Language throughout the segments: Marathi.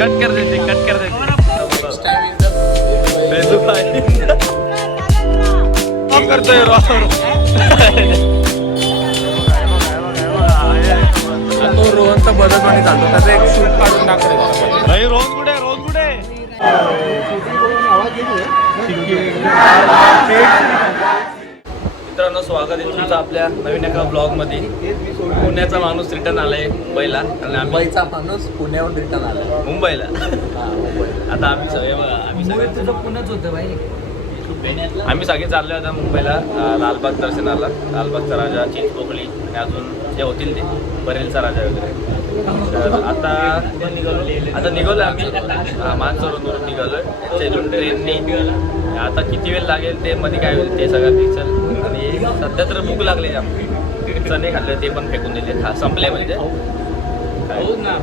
कट कर देते करतोय तो रोहनचा बदल आणि चालतो त्याचा एक शूट काढून टाकले. रोहन कुठे मित्रांनो, स्वागत आहे तुमचं आपल्या नवीन एका ब्लॉगमध्ये. पुण्याचा माणूस रिटर्न आलाय मुंबईला. मुंबईचा माणूस पुण्याहून रिटर्न आला मुंबईला. आता आम्ही सगळे पुण्याच होतं भाई. आम्ही सगळे चाललो आता मुंबईला लालबाग दर्शनाला. लालबागचा राजा, चीज पोकळी आणि अजून जे होतील ते परेलचा राजा वगैरे. तर आता निघालो आम्ही मानसरोवरून निघालोय तिथून ट्रेनने. आता किती वेळ लागेल ते मध्ये काय होईल ते सगळं दिसेल. आणि सध्या तर भूक लागली आम्ही चणे खाल्ले ते पण फेकून दिले. संपले म्हणजे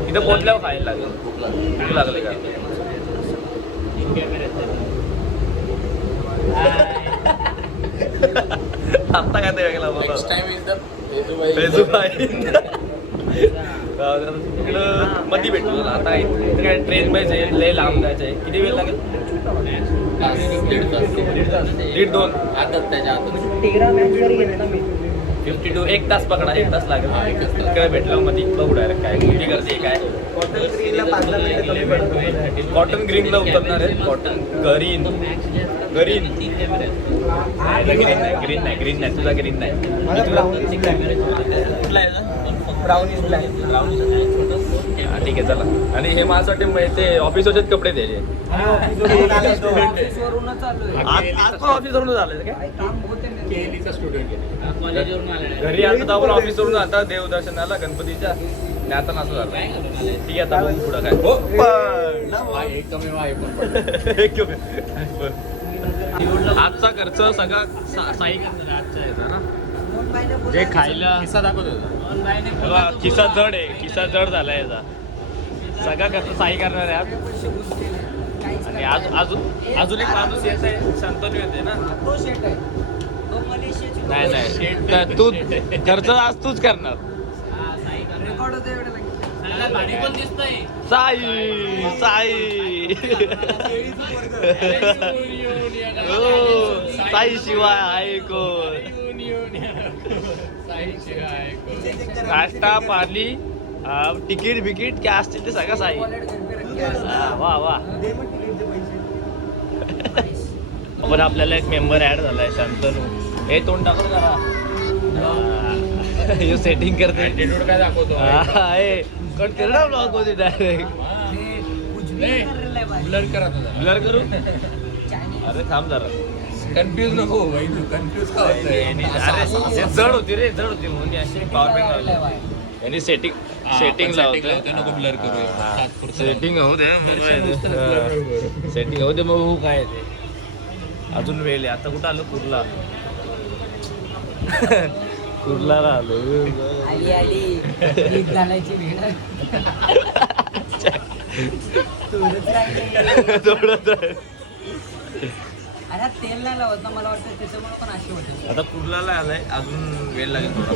इथं पोचल्यावर खायला लागेल. भूक लागले का आता काय ते वेगळा तिकडं मध्ये भेटलो. आता इथं काय ट्रेन पाहिजे लय लांब जायचं आहे. किती वेळ लागेल? दीड दोन त्याच्या आतून 52 1 तास पकडा. 1 तास लागेल. इकडे भेटलं मध्ये बघू डायरेक्ट काय किती करते काय. कॉटन ग्रीनला उतरणार आहे. कॉटन ग्रीन नाही तुझा ग्रीन नाही. ठीक आहे चला. आणि हे माझ्यासाठी ते ऑफिसचे कपडे द्यायचे. आज पण ऑफिसवरून झालं काय? घरी आता आपण ऑफिसवरून आता देवदर्शनाला गणपतीच्या. आणि आता नसं झालं. ठीक आहे आता बघू पुढं काय. आजचा खर्च सगळा साई करणार ना. जे खायला किस्सा दाखवत होता. किस्सा जड आहे. किस्सा जड झाला याचा. सगळा खर्च साई करणार आहे आज. आणि अजून एक माणूस येत आहे. शांतनू येते ना. नाही तू खर्च आज तूच करणार. साई शिवाय आहे कोण. नाश्ता पाणी तिकीट बिकीट काय असतील ते सगळं साई. वा वा. पण आपल्याला एक मेंबर ऍड झालाय शांतनू. हे तोंड टाकून जरा सेटिंग करते. काय दाखवतो कट कर ना ब्लॉग मध्ये डायरेक्ट. ब्लर करू. अरे थांब जरा. कन्फ्यूज नको भाई. तू कन्फ्यूज का अरे जड होती म्हणून अशी पॉवर बँक लावली. यांनी सेटिंग लावतोय. ब्लर करू. सेटिंग होऊ दे. सेटिंग होऊ दे मग काय ते. अजून वेळ आहे. आता कुठं आलो? कुर्लाला आलो. तेल नाही लावत ना मला वाटतं त्याच्यामुळे पण अशी होते. आता कुर्लाला आलाय. अजून वेळ लागेल थोडा.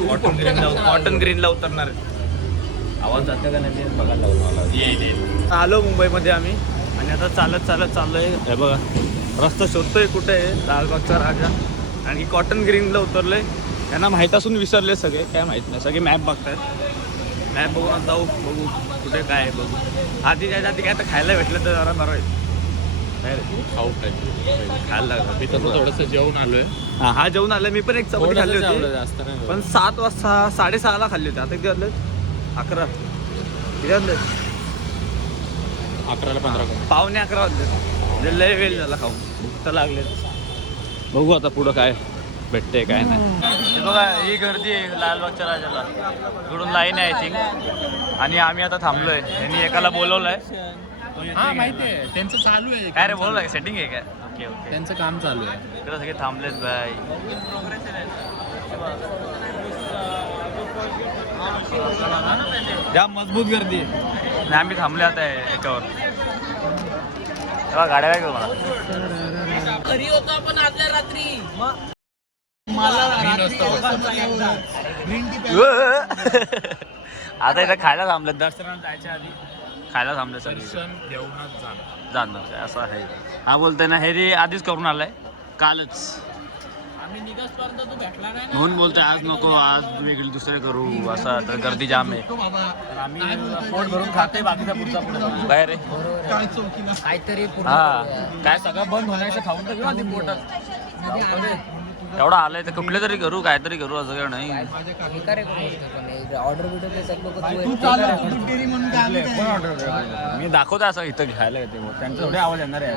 कॉटन ग्रीनला उतरणार आहे. आवाज जाते का नाही बघायला लागलो. आलो मुंबईमध्ये आम्ही. आणि आता चालत चाललोय. हे बघा रस्ता शोधतोय कुठे आहे. लालबागचा राजा. आणि कॉटन ग्रीनला उतरलोय. त्यांना माहीत असून विसरले सगळे. काय माहीत नाही. सगळे मॅप बघतायत. मॅप बघून जाऊ बघू कुठे काय आहे बघू. आधी काय तर खायला भेटलं तर जरा बरं होईल. खाऊ खायला लागलं. मी तसं थोडंसं जेवून आलोय. हा जेवून आलं. मी पण एक चपाती खाल्ली होती. जास्त नाही. पण 7 वाजता 6:30ला खाल्ली होती. आता किती वाजले? 11 किती वाजले? 11:15 पावणे 11 वाजले. म्हणजे लय वेळ झाला खाऊन. भूक तर लागले. बघू आता पुढं काय भेटते काय नाही. बघा ही गर्दी आहे लालबागच्या राजाला. इकडून लाईन आहे आय थिंक. आणि आम्ही आता थांबलोय. यांनी एकाला बोलवलंय. हा माहिती आहे. त्यांचं चालू आहे. काय रे बोलवलंय? सेटिंग आहे काय? Okay okay. त्यांचं काम चालू आहे. इकडे सगळे थांबलेत बाय. जाम मजबूत गर्दी आहे. आणि आम्ही थांबले आता याच्यावर. तेव्हा गाड्या काय करू मला. घरी होतो आपण आदल्या रात्री. आता इथं खायला थांबलं, दर्शनाला जायच्या आधी खायला थांबलं सगळे दर्शन घेऊनच जाणार. जाणार काय असं आहे. हा बोलतोय ना हे रे आधीच करून आलाय कालच, आम्ही निघासपर्यंत तू भेटला नाही ना. म्हणून बोलतोय आज नको, आज वेगळी दुसरे करू असं, तर गर्दी जाम आहे. तर आम्ही पोट भरून खातोय, बाकीचा पुढचा पुढे काय रे. काहीतरी पूर्ण हा करूया. काय सगळं बंद होण्याचं खाऊन तर घेऊ आधी पोटात. मध्ये आले. एवढं आलंय तर कुठले तरी करू, काहीतरी करू, असं काय नाही. भिकारी कोण होते पण हे ऑर्डर बिर्डर देतात लोक मी दाखवतो असं इथं घ्यायला येते, त्यांचं थोडे आवाज येणार आहे.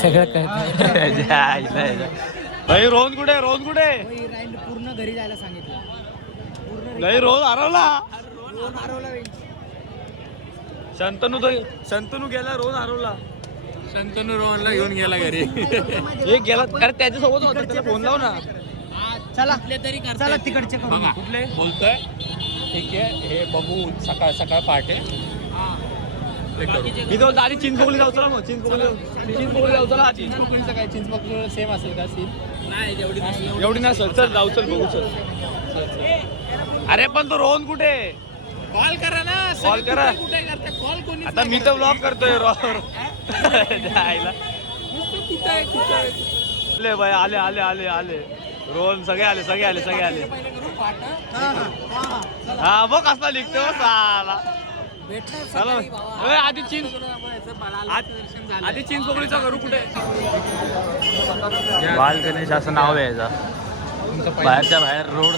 सगळं कळतं. रोहन कुठे, रोहन कुठे पूर्ण घरी जायला सांगितलं. नाही, रोहन हरवला. रोहन हरवला बाई. शंतनू गेला, रोहन हरवला. शंतनू रोहनला घेऊन गेला घरी. हे गेला, अरे त्याच्यासोबत होता, त्याला फोन लाव ना. चला तरी चला तिकडचे करू. कुठले बोलतोय ठीक आहे, हे बघू सकाळ सकाळ पहाटे ते करू. मी तो आधी चिंचपोकळी जाऊ चला, मग चिंचपोकळी जाऊ चला आधी. चिंचपोकळीचं काय, चिंचपोकळी सेम असेल का सीन? नाही जेवढी एवढी नसल, चल जाऊ, चल बघू चल. अरे पण तो रोहन कुठे, कॉल करा ना. कॉल करा. कुठे करता कॉल? कोणी आता मी तर ब्लॉग करतोय जायला. कुठे आहे? आले बाय, आले आले आले आले रोहन, सगळे आले सगळे आले सगळे आले. हा बघ कसला निघतो साला. चला आधी आधी चिंचपोकळीचा करू कुठे. बाल गणेश असं नाव यायचा, बाहेरच्या बाहेर रोड.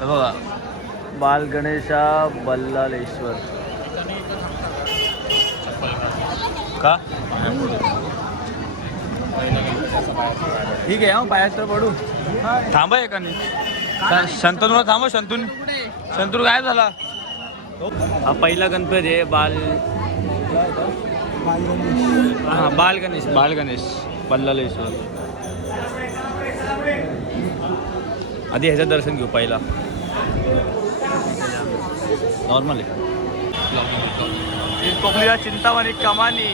हे बघा, बाल गणेशा बल्लालेश्वर का. ठीक आहे, मग पायात तर पडू. थांबा एकाने, शंतनूला थांबा. शंतनू काय झाला. हा पहिला गणपती आहे, बाल गणेश बल्लालेश्वर. आधी ह्याचं दर्शन घेऊ पहिला, नॉर्मल आहे. कोकणीला चिंतामणी कमानी.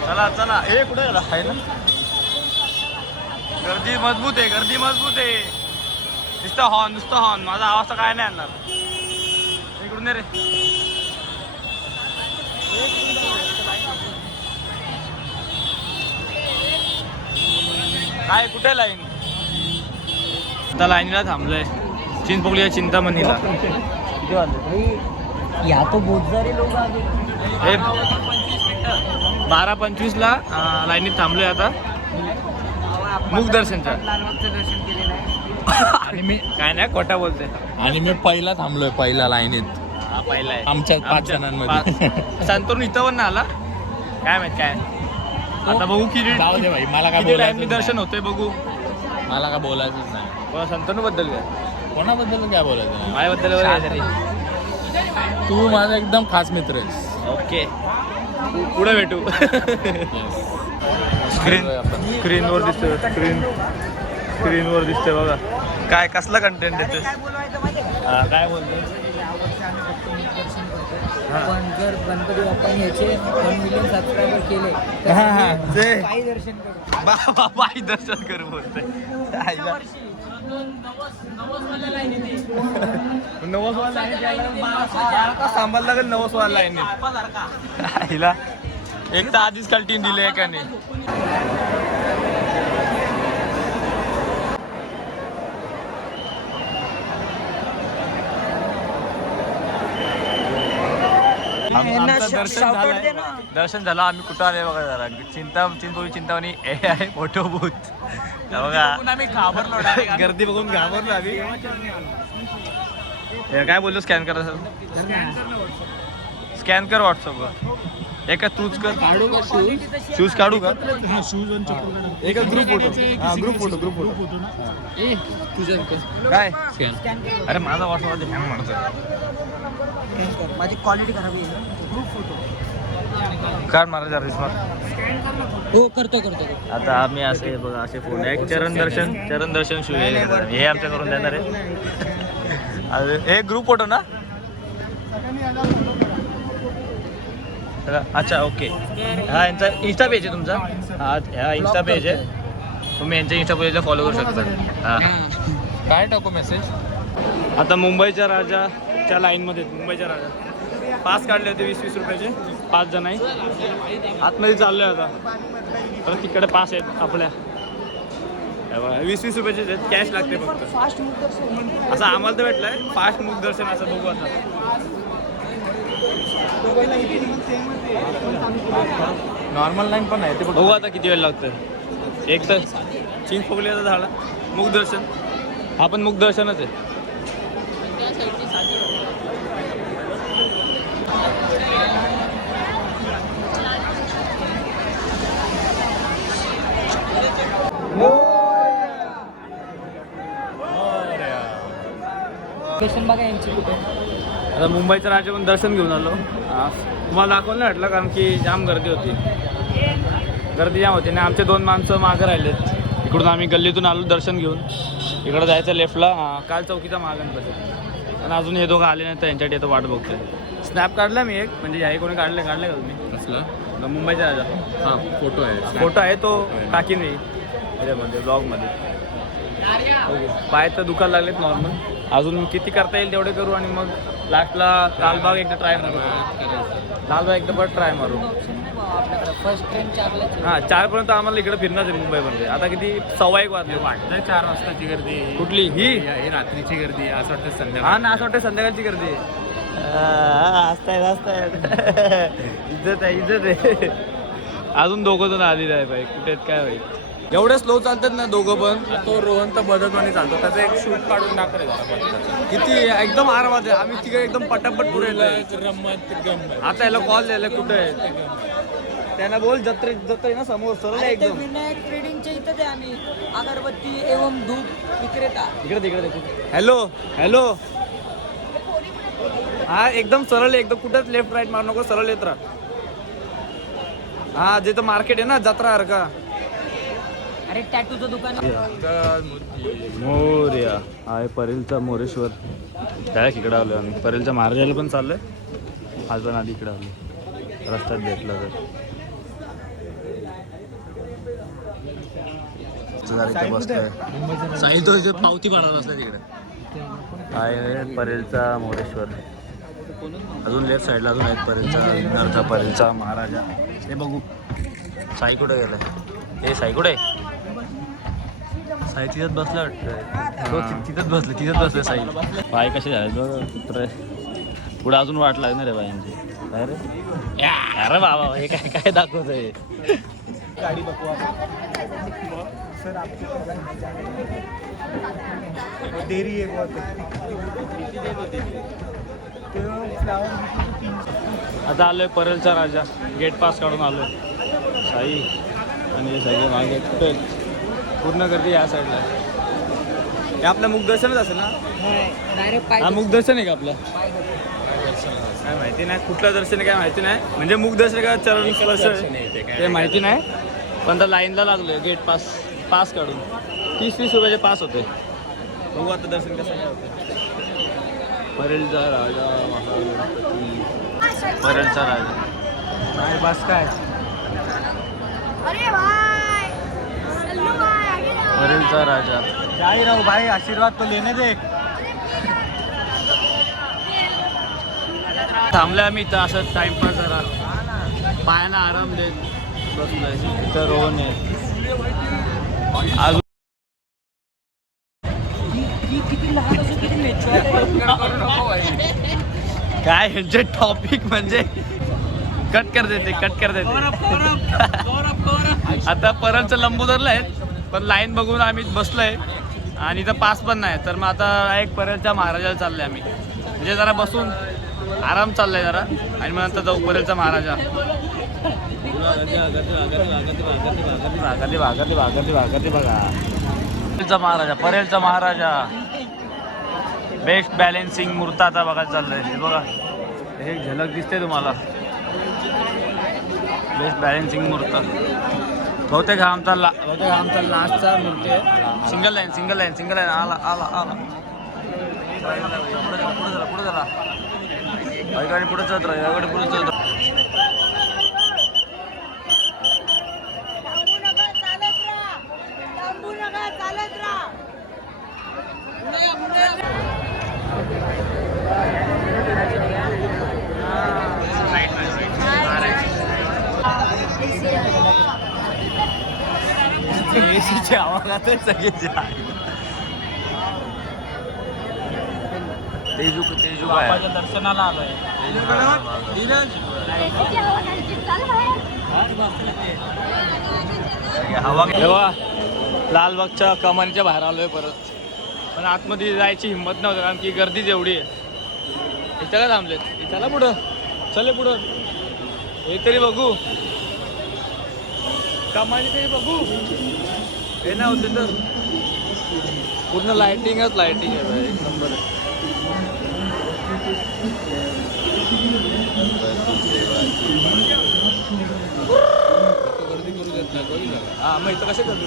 चला चला, हे कुठे आहे ना. गर्दी मजबूत आहे, गर्दी मजबूत आहे. नुसतं हॉर्न, माझा आवाज तर काय नाही आणणार. इकडून रे. काय कुठे लाईन. आता लाईनीला थांबलोय चिंचपोकळी चिंतामणीला. किती वाजले. या तो बहुत सारे लोक आले. हे 12:25ला लाईनीत थांबलोय आता मुख दर्शनच्या. लालबागचं दर्शन केलेलं आहे. आणि मी काय नाही खोटा बोलते. आणि मी पहिला थांबलोय, पहिला लाईनीत. हा पहिला आहे आमच्या 5 जणांमध्ये. संतून इथं पण आला काय माहित काय. आता बघू किती जाऊ दे भाई, मला काय किती बोलायचं टाइमनी दर्शन होतंय बघू. मला काय बोलायचंच नाही. कोणा संतनू बद्दल काय, कोणाबद्दल काय बोलायचं नाही. माझ्याबद्दल वगैरे तरी. तू माझा एकदम खास मित्र आहेस. ओके, पुढे भेटू. स्क्रीनवर दिसतोय, स्क्रीनवर दिसतोय बघा. काय कसला कंटेंट देतोय. काय बोलतोय. पण जर गणपती बाप्पाने याचे 1 मिलियन सबस्क्रायबर केले तर ते काही दर्शन करू. बाई दर्शन करू बोलतोय. सांभाळ लागेल 90 लाईन. हिला एक तर आधीच काल टीम दिली एकाने. दर्शन झालं. आम्ही कुठं आले बघा जरा. चिंतामणी हे आहे फोटो बूथ बघा. आम्ही घाबरलो, गर्दी बघून घाबरलो आम्ही. हे काय बोललो, स्कॅन करा सर. स्कॅन कर व्हॉट्सअपवर. एका तूच कर. शूज काढू का. एका ग्रुप फोटो. काय अरे माझा व्हॉट्सअप हँग मारतोय. माझी क्वालिटी खराब आहे. ग्रुप फोटो काढ मारा रिस्मार. हो करतो. आता आम्ही असे बघा असे फोन. एक चरण दर्शन शू हे आमच्या करून देणार आहे. एक ग्रुप फोटो ना. अच्छा ओके. हा यांचा इंस्टा पेज आहे तुमचा. हा इन्स्टा पेज आहे. तुम्ही यांच्या इंस्टा पेजला फॉलो करू शकता. हां काय टाकू मेसेज? आता मुंबईच्या राजाच्या लाईनमध्ये मुंबईच्या राजा पास काढले होते 20-20 रुपयाचे 5 जण आहे. आतमध्ये चाललो आहे आता. तर तिकडे पास आहेत आपल्या 20-20 रुपयाचे आहेत. कॅश लागते फक्त. फास्ट मुख दर्शन असं आम्हाला तर भेटलंय फास्ट मुख दर्शन असं बघू आता. नॉर्मल लाईन पण आहे ते बघू आता किती वेळ लागतं. एक तर चिंचपोकलीचं झालं मुख दर्शन. हा पण मुख दर्शनच आहे. लोकेशन बघा यांची कुठे. आता मुंबईचं राजा पण दर्शन घेऊन आलो. तुम्हाला दाखवलं नाही वाटलं कारण की जाम गर्दी होती. गर्दी जाम होती आणि आमचे 2 माणसं मागं राहिलेत. इकडून आम्ही गल्लीतून आलो दर्शन घेऊन. इकडं जायचं लेफ्टला काल चौकीचा महागणपती. पण अजून हे दोघं आले नाही तर यांच्यासाठी येतो वाट बघतोय. स्नॅप काढला मी एक म्हणजे ह्याही कोणी काढले का तुम्ही असला मुंबईचा राजा. हां फोटो आहे. फोटो आहे तो टाकीन मी त्याच्यामध्ये ब्लॉगमध्ये. पाय तर दुखायला लागलेत नॉर्मल. अजून किती करता येईल तेवढे करू आणि मग लास्टला लालबाग एकदा ट्राय मारू. लालबाग एकदा पण ट्राय मारू. फर्स्ट ट्रेन 4ला. हां 4पर्यंत आम्हाला इकडे फिरणार आहे मुंबईमध्ये. आता किती 1:15 वाजले. वाटतं 4 वाजताची गर्दी. कुठली ही रात्रीची गर्दी असं वाटतं संध्याकाळ. हा ना असं वाटतं संध्याकाळची गर्दी आहे. इज्जत आहे इज्जत आहे. अजून दोघं जण आलेले आहे बाई. कुठे आहेत काय माहिती. एवढे स्लो चालतात ना दोघं पण. तो रोहन तर बदलवानी चालतो. त्याचं एक शूट काढून टाकले जरा. किती एकदम आरामात आहे. आम्ही तिकडे एकदम पटापट पुढे येतोय. रमत गंमत. आता याला कॉल द्यायला कुठे आहे त्यांना बोल जत्रे ना समोर सरळ आहे एकदम. विनायक ट्रेडिंगच्या इथं आम्ही अगरबत्ती एवं धूप विक्रेता. इकडे तिकडे हॅलो हॅलो. हा एकदम सरळ आहे एकदम. कुठंच लेफ्ट राईट मारू नको. सरळ येत राहा. हा जे तर मार्केट आहे ना जत्रा का. अरे टॅटूचं दुकान. मोर्या आहे परेलचा मोरेश्वर. डायरेक्ट इकडे आलो आम्ही. परेलच्या महाराजाला पण चाललोय. आज पण आधी इकडे आलो रस्त्यात भेटला तर. साहिल तो पावती पाडत असला तिकडे. आहे परेलचा मोरेश्वर. अजून लेफ्ट साईडला अजून आहेत परेलचा परेलचा महाराजा. हे बघू साई कुठे गेलाय. हे साई कुठे आहे. साई तिथंच बसला वाटतं. तिथंच बसले साई. पाय कसे झाले कुत्र. पुढे अजून वाट लागणार रे बायांची. अरे अरे बाबा हे काय काय दाखवतोय. गाडी बघू सर. देरी आहे. आता आलोय परेलचा राजा. गेट पास काढून आलोय. साई आणि सगळे मागे पूर्ण गर्दी या साईडला. हे आपलं मुखदर्शनच असेल ना. डायरेक्ट हा मुखदर्शन आहे का आपलं. काय माहिती नाही कुठलं दर्शन आहे काय माहिती नाही. म्हणजे मुखदर्शन का चरण स्पर्श ते माहिती नाही. पण तर लाईनला लागलोय गेट पास काढून 30-20 रुपयाचे पास होते. बघू आता दर्शन कसं काय होतं. परेलचा राजा महागणपती. परेलचा राजा काय बस काय. परेलचा राजा. काय राहू भाई आशीर्वाद तो लेने दे. थांबलोय आम्ही इथं असं टाइमपास जरा पायांना आराम देत बसलोय. इथं रोहन आहे अजून. काय ह्यांचे टॉपिक म्हणजे कट कर देते. आता परलचं लंबोदरला आहेत पण लाईन बघून आम्ही बसलोय आणि इथं पास पण नाही. तर मग आता एक परेलच्या महाराजाला चाललोय आम्ही. म्हणजे जरा बसून आराम चाललाय जरा आणि मग नंतर जाऊ परेलचा महाराजा. परेलचा महाराजा बेस्ट बॅलेन्सिंग मूर्त आता बघायला चाललंय. हे बघा हे झलक दिसते तुम्हाला. बेस्ट बॅलेन्सिंग मूर्त. बहुतेक हा आमचा लास्टचा मूर्ती आहे. सिंगल लाईन आला पुढे झाला गाडी पुढे जात राहा. पुढे जात राहा. तेजूची हवा खाते सगळीची. तेजू तेजू बाबाच्या दर्शनाला आलोय. हवा तेव्हा लालबागच्या कमानीच्या बाहेर आलोय परत. पण आतमध्ये जायची हिंमत नव्हती कारण की गर्दीच एवढी आहे. इथं काय थांबलेत? चला पुढं, चले पुढं. हे तरी बघू, कमानी तरी बघू. हे ना होते तर पूर्ण लाइटिंगच लाइटिंग आहे. एक नंबर आहे. गर्दी करू देत नाही. हा मग इथं कसे करतो?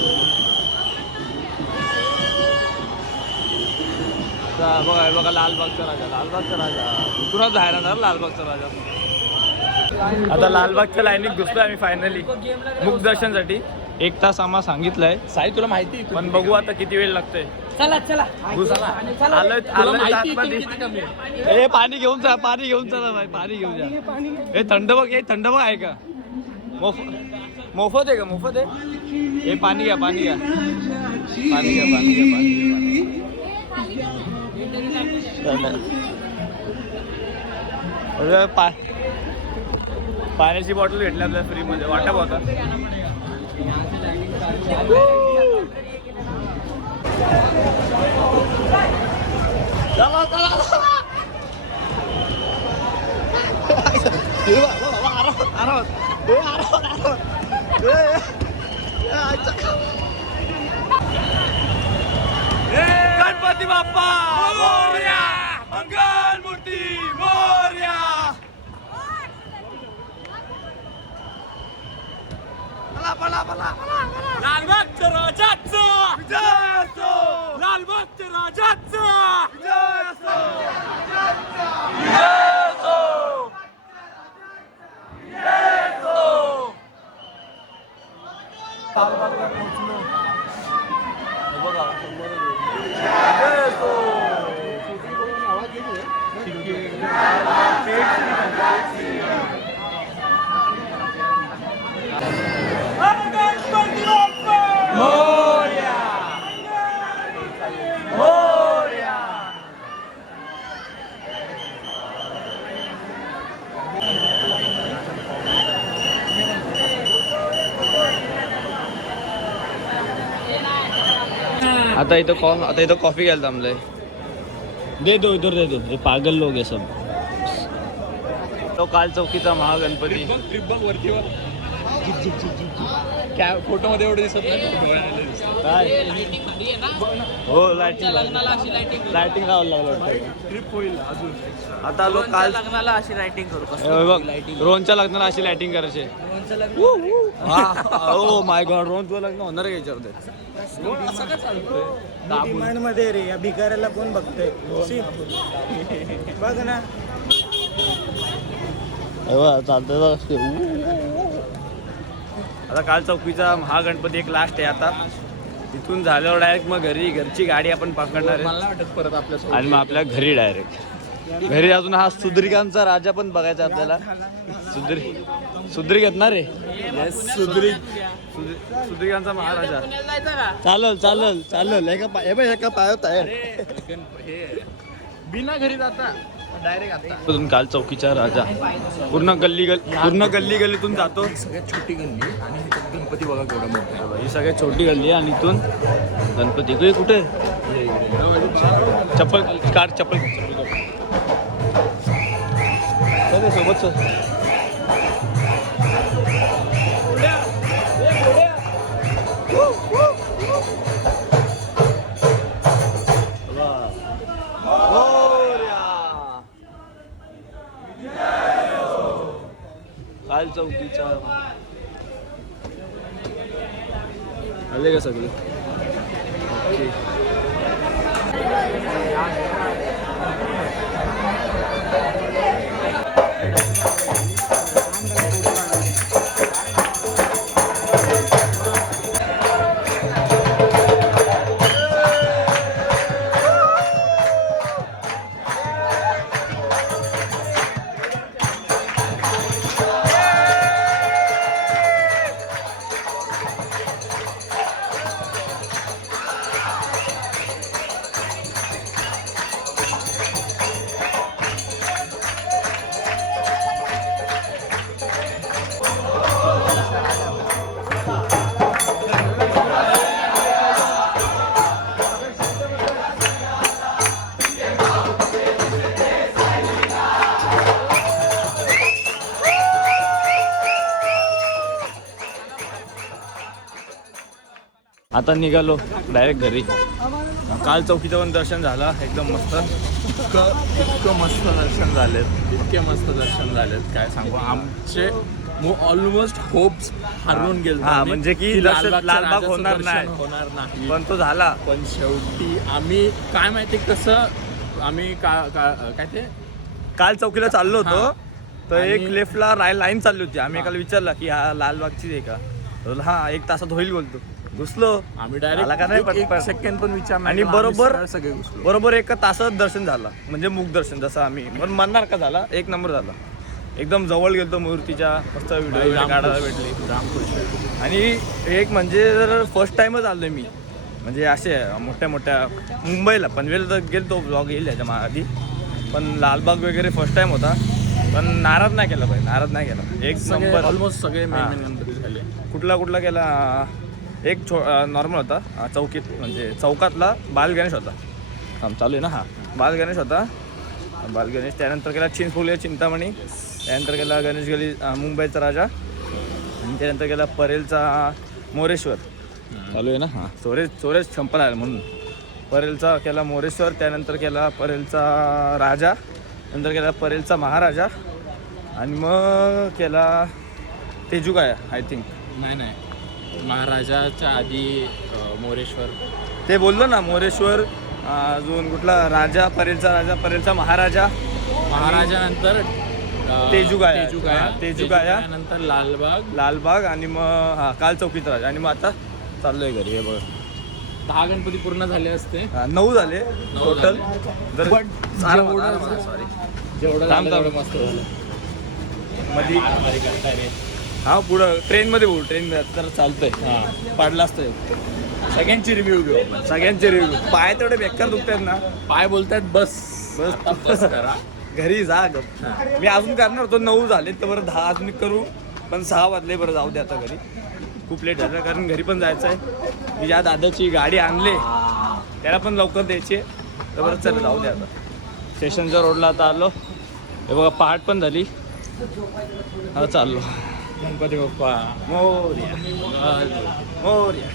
बघा बघा लालबागचा राजा, लालबागचा राजा तुरंत बाहेर येणार. लालबागचा राजा. आता लालबागच्या लाईनीत घुसलो आम्ही फायनली मुख दर्शनसाठी. 1 तास आम्हाला सांगितलंय साई तुला माहिती पण बघू आता किती वेळ लागतोय. चला चला हे पाणी घेऊन जा, पाणी घेऊन चला भाई, पाणी घेऊन जा. हे थंड बघ, हे थंड बघ आहे का? मोफत आहे का? मोफत आहे. हे पाणी घ्या, पाणी घ्या, पाणी घ्या, पाणी घ्या, पाणी घ्या. पाण्याची बॉटल भेटली आपल्याला फ्री मध्ये. वाटा होता. गणपती बाप्पा मोरया, मंगल मूर्ती मोरया. लालबागच्या राजाचा विजय असो. लालबागच्या राजाचा विजय असो. विजय असो. विजय असो. लालबागला पोहोचलो. बघा विजय असो. आता इथं कॉफी घ्यायला थांबलंय. दे दो इधर दे दो. हे पागल लोग आहे सब. तो काल चौकीचा महागणपती. ट्रिप बघ वरती वर. काय फोटो मध्ये एवढं दिसत नाही. काय हो लाइटिंग लाइटिंग राहावं लागलं. ट्रिप होईल अजून. आता लोक काल लग्नाला अशी लाइटिंग करू. बघ रोहनच्या लग्नाला अशी लाइटिंग करायची. हो माय गॉड, रोहन तुझं लग्न होणार आहे याच्यावर. मध्ये रे या भिकाऱ्याला कोण बघतंय? बघ ना चालतंय बघ. आता काल चौकीचा महागणपती एक लास्ट आहे. आता तिथून झाल्यावर डायरेक्ट मग घरची गाडी आपण पकडणार आहे. मला वाटत परत आपल्या आणि मग आपल्या घरी डायरेक्ट घरी. अजून हा सुद्रिकांचा राजा पण बघायचा आपल्याला. सुद्रिक घेणार आहे. सुद्रिकांचा महाराजा. चालल चालल चालल. एका पायात आहे. बिना घरी जाता डायरेक्ट आता. काल चौकीचा राजा पूर्ण गल्ली गल्लीतून जातो. सगळ्यात छोटी गल्ली आणि गणपती बघा केवढा मोठा आहे. ही सगळ्यात छोटी गल्ली आहे आणि इथून गणपती. तू कुठे चप्पल काढ, चप्पल सोबत. काल चौकीचा आले का सगळे? ओके. आता निघालो डायरेक्ट घरी. काल चौकीचं पण दर्शन झालं एकदम मस्त. इतकं मस्त दर्शन झालेत, इतके मस्त दर्शन झालेत काय सांगू. आमचे ऑलमोस्ट होप्स हरवून गेले. हा म्हणजे की लालबाग होणार नाही, पण तो झाला. पण शेवटी आम्ही काय माहिती कसं आम्ही काय ते काल चौकीला चाललो होतो तर आणि- एक लेफ्टला लाईन चालली होती. आम्ही एकाला विचारला की हा लालबागची आहे का, तर हा 1 तासात होईल बोलतो. घुसलो आम्ही आला का नाही डायरेक्ट पण- सेकंड पण विचार नाही आणि केला. आम्ही बरोबर सरळ सगळे घुसलो. बरोबर 1 तासात दर्शन झालं, म्हणजे मुख दर्शन जसं आम्ही पण म्हणणार का झाला. 1 नंबर झाला. एकदम जवळ गेलतो मूर्तीच्या, मस्त व्हिडिओ काढायला भेटली. जाम खुश आहे. आणि एक म्हणजे जर फर्स्ट टाइमच आलोय मी, म्हणजे असे मोठ्या मुंबईला पनवेल तर गेलतो, ब्लॉग येईल याच्या आधी, पण लालबाग वगैरे फर्स्ट टाइम होता. पण नाराज नाही केला पाहिजे, नाराज नाही केला. 1 नंबर. ऑलमोस्ट सगळे हा. मेन गणपती झाले. कुठला केला. एक नॉर्मल होता चौकीत, म्हणजे चौकातला बाल गणेश होता. चालू आहे ना. हा बाल गणेश होता. बाल गणेश त्यानंतर केला चिंचपोली चिंतामणी, त्यानंतर केला गणेश गली मुंबईचा राजा, आणि त्यानंतर केला परेलचा मोरेश्वर. चालू आहे ना. हां चोरेच संपल आहे म्हणून परेलचा केला मोरेश्वर, त्यानंतर केला परेलचा राजा, नंतर केला परेलचा महाराजा, आणि मग केला तेजुकाया आय थिंक. नाही महाराजाच्या आधी मोरेश्वर. ते बोललो ना मोरेश्वर, अजून कुठला राजा परेलचा महाराजा, महाराजानंतर तेजुकाया. तेजुकाया नंतर लालबाग आणि मग काल चौकीत राजा, आणि मग आता चाललोय घरी. हे बघ 10 गणपती पूर्ण झाले असते. 9 झाले टोटल. But सॉरी जेवढं थांब, झालं थांब. तेवढं मस्त झालं. मध्ये मारामारी करताय रे. हा पुढं ट्रेनमध्ये बोल, ट्रेनमध्ये तर चालतंय. हा. पाडला असतोय सगळ्यांची रिव्ह्यू घेऊ आपण. सगळ्यांचे रिव्ह्यू. पाय तेवढे बेकार दुखतात ना. पाय बोलतात बस आता बस करा. घरी जा गप. मी अजून करणार होतो. 9 झाले तर बरं 10 अजून करू, पण 6 वाजले बरं जाऊ दे आता घरी. खूप लेट झालं कारण घरी पण जायचं आहे. मी ज्या दादाची गाडी आणले त्याला पण लवकर द्यायची आहे, तर बरं चल जाऊ दे आता. स्टेशनच्या रोडला आता आलो. हे बघा पहाट पण झाली. हा चाललो. गणपती बाप्पा मोरया मोरया.